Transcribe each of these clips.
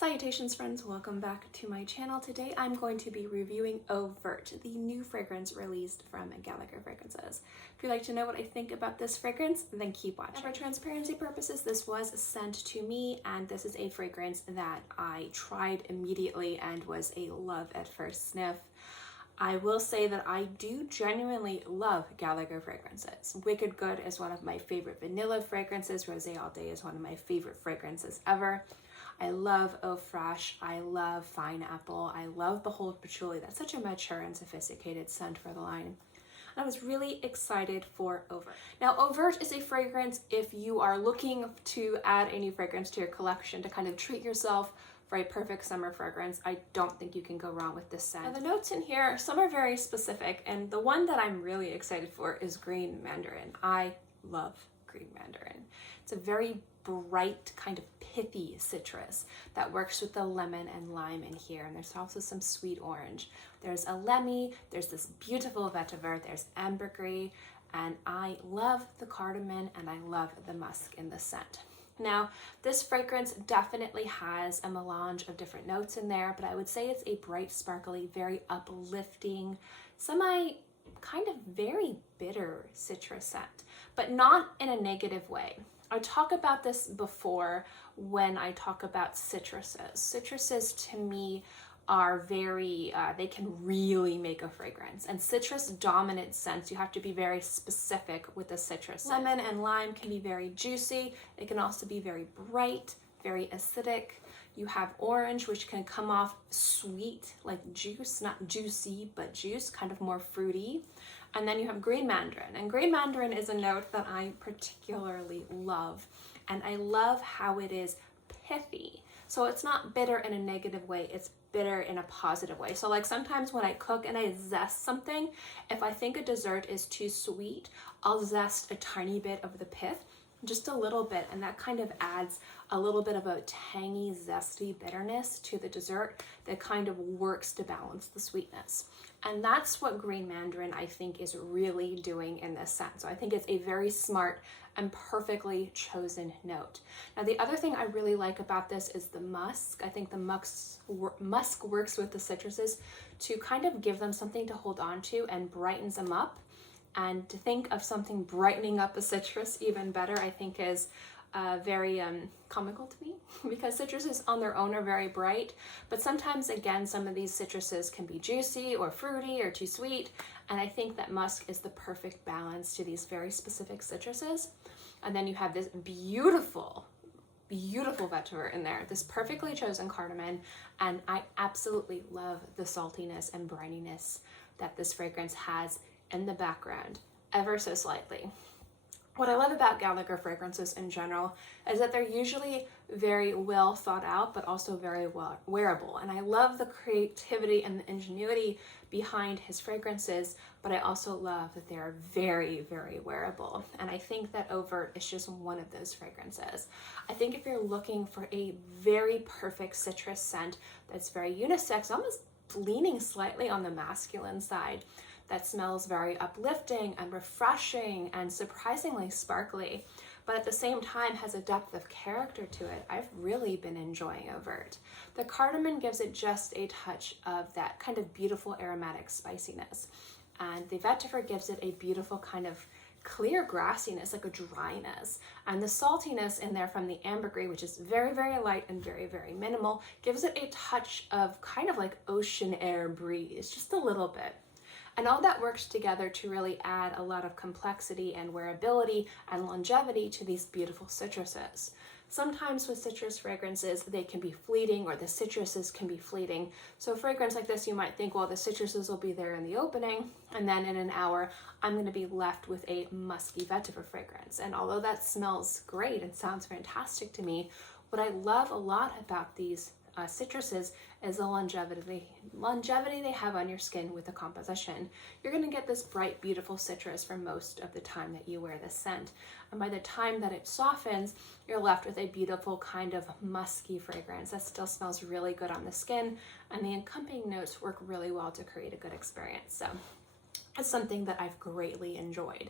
Salutations friends, welcome back to my channel. Today I'm going to be reviewing Overt, the new fragrance released from Gallagher Fragrances. If you'd like to know what I think about this fragrance, then keep watching. For transparency purposes, this was sent to me and this is a fragrance that I tried immediately and was a love at first sniff. I will say that I do genuinely love Gallagher Fragrances. Wicked Good is one of my favorite vanilla fragrances. Rosé All Day is one of my favorite fragrances ever. I love Eau Fraiche, I love Fine Apple, I love Behold Patchouli. That's such a mature and sophisticated scent for the line. I was really excited for Overt. Now, Overt is a fragrance if you are looking to add a new fragrance to your collection to kind of treat yourself for a perfect summer fragrance. I don't think you can go wrong with this scent. Now, the notes in here, some are very specific, and the one that I'm really excited for is Green Mandarin. I love Green Mandarin. It's a very bright, kind of pithy citrus that works with the lemon and lime in here, and there's also some sweet orange. There's Elemi, there's this beautiful Vetiver, there's Ambergris, and I love the cardamom and I love the musk in the scent. Now, this fragrance definitely has a melange of different notes in there, but I would say it's a bright, sparkly, very uplifting, kind of very bitter citrus scent, but not in a negative way. I talk about this before when I talk about citruses. Citruses to me are very, they can really make a fragrance. And citrus dominant scents, you have to be very specific with the citrus. Lemon and lime can be very juicy. It can also be very bright, very acidic. You have orange, which can come off sweet, like juice, not juicy, but juice, kind of more fruity. And then you have Green Mandarin. And Green Mandarin is a note that I particularly love. And I love how it is pithy. So it's not bitter in a negative way, it's bitter in a positive way. So like sometimes when I cook and I zest something, if I think a dessert is too sweet, I'll zest a tiny bit of the pith, just a little bit, and that kind of adds a little bit of a tangy, zesty bitterness to the dessert that kind of works to balance the sweetness. And that's what Green Mandarin, I think, is really doing in this scent. So I think it's a very smart and perfectly chosen note. Now, the other thing I really like about this is the musk. I think the musk works with the citruses to kind of give them something to hold on to and brightens them up. And to think of something brightening up a citrus even better, I think is very comical to me, because citruses on their own are very bright, but sometimes again some of these citruses can be juicy or fruity or too sweet, and I think that musk is the perfect balance to these very specific citruses. And then you have this beautiful vetiver in there, this perfectly chosen cardamom, and I absolutely love the saltiness and brininess that this fragrance has in the background, ever so slightly. What I love about Gallagher Fragrances in general is that they're usually very well thought out, but also very well wearable. And I love the creativity and the ingenuity behind his fragrances, but I also love that they're very, very wearable. And I think that Overt is just one of those fragrances. I think if you're looking for a very perfect citrus scent that's very unisex, almost leaning slightly on the masculine side, that smells very uplifting and refreshing and surprisingly sparkly, but at the same time has a depth of character to it, I've really been enjoying Overt. The cardamom gives it just a touch of that kind of beautiful aromatic spiciness, and the vetiver gives it a beautiful kind of clear grassiness, like a dryness, and the saltiness in there from the ambergris, which is very, very light and very, very minimal, gives it a touch of kind of like ocean air breeze, just a little bit. And all that works together to really add a lot of complexity and wearability and longevity to these beautiful citruses. Sometimes with citrus fragrances, they can be fleeting, or the citruses can be fleeting. So a fragrance like this, you might think, well, the citruses will be there in the opening, and then in an hour, I'm going to be left with a musky vetiver fragrance. And although that smells great and sounds fantastic to me, what I love a lot about these citruses is the longevity they have on your skin with the composition. You're going to get this bright, beautiful citrus for most of the time that you wear this scent. And by the time that it softens, you're left with a beautiful kind of musky fragrance that still smells really good on the skin, and the accompanying notes work really well to create a good experience. So it's something that I've greatly enjoyed.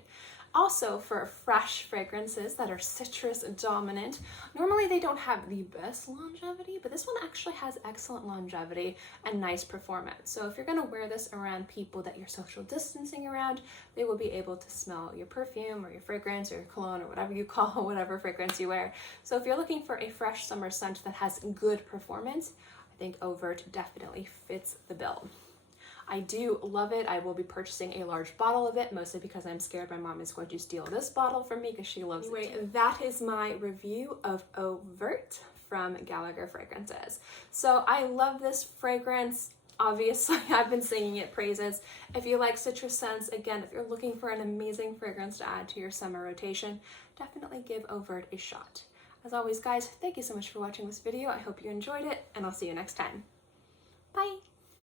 Also, for fresh fragrances that are citrus dominant, normally they don't have the best longevity, but this one actually has excellent longevity and nice performance. So if you're gonna wear this around people that you're social distancing around, they will be able to smell your perfume or your fragrance or your cologne or whatever you call whatever fragrance you wear. So if you're looking for a fresh summer scent that has good performance, I think Overt definitely fits the bill. I do love it. I will be purchasing a large bottle of it, mostly because I'm scared my mom is going to steal this bottle from me because she loves it. Anyway, that is my review of Overt from Gallagher Fragrances. So I love this fragrance. Obviously, I've been singing it praises. If you like citrus scents, again, if you're looking for an amazing fragrance to add to your summer rotation, definitely give Overt a shot. As always, guys, thank you so much for watching this video. I hope you enjoyed it, and I'll see you next time. Bye!